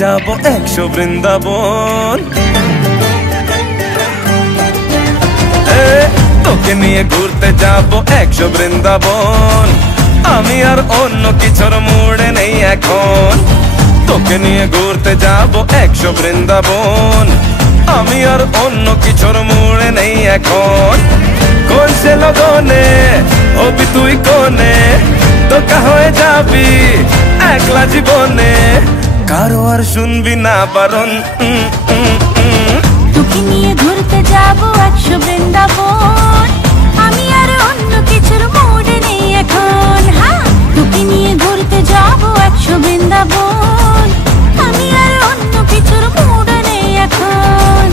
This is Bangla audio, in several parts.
যাব 100 বৃন্দাবন। তোকে নিয়ে ঘুরতে যাব 100 বৃন্দাবন। আমি আর অন্য কিছুর মুডে নেই এখন। তোকে নিয়ে ঘুরতে যাব 100 বৃন্দাবন। আমি আর অন্য কিছুর মুডে নেই এখন। কোন সে লগনে হবি তুই কোনে, তোকা হয়ে যাবি একলা জীবনে, কারো আর শুনবি না বারণ। তোকে নিয়ে ঘুরতে যাব 100 বৃন্দাবন। আমি আর অন্য কিছুর মুডে নেই এখন। হ্যাঁ, তোকে নিয়ে ঘুরতে যাব 100 বৃন্দাবন। আমি আর অন্য কিছুর মুডে নেই এখন।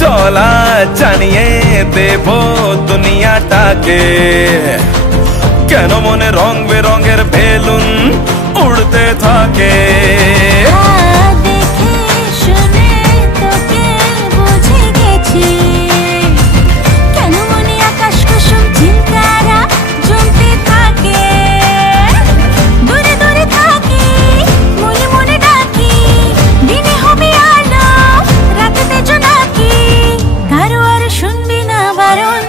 চলা জানিয়ে দেব দুনিয়াটাকে, কেন মনে রং বেরঙের বেলুন উড়তে থাকে। দেখে শুনে তোকে বুঝে গেছি, কেন মনে আকাশ কুসুম চিন্তারা জমতে থাকে। দূরে দূরে থাকি, মনে মনে ডাকি, দিনে হবে আলো রাতেতে জোনাকি, কারো আর শুনবি না বারণ।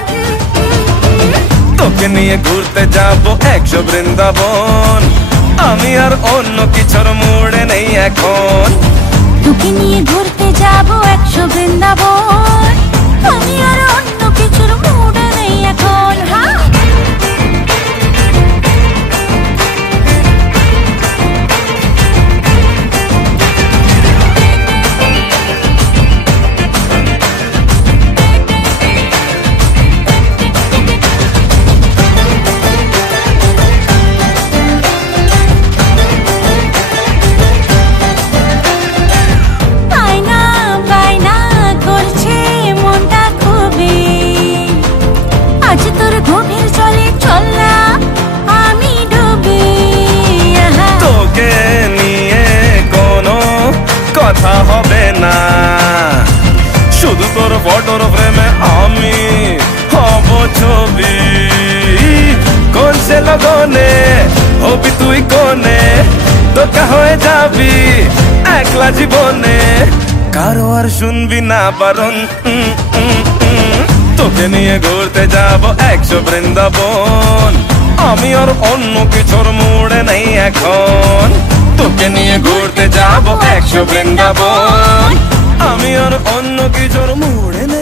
তোকে নিয়ে ঘুরতে যাব 100 বৃন্দাবন। আমি আর অন্য কিছুর মুডে নেই এখন। তোকে নিয়ে ঘুরতে যাব 100 বৃন্দাবন। আমি আর অন্য কিছুর মুডে নেই এখন। হ্যাঁ, কথা হবে না, শুধু তোর ফটোর ফ্রেমে আমি হব ছবি। কোন সে লগনে হবি তুই কোনে, তোকা হয়ে যাবি একলা জীবনে, কারো আর শুনবি না বারণ। তোকে নিয়ে ঘুরতে যাব 100 বৃন্দাবন। আমি আর অন্য কিছুর মুডে নেই এখন। তোকে নিয়ে ঘুরতে যাব 100 বৃন্দাবন। আমি আর অন্য কিছুর মুডে নেই।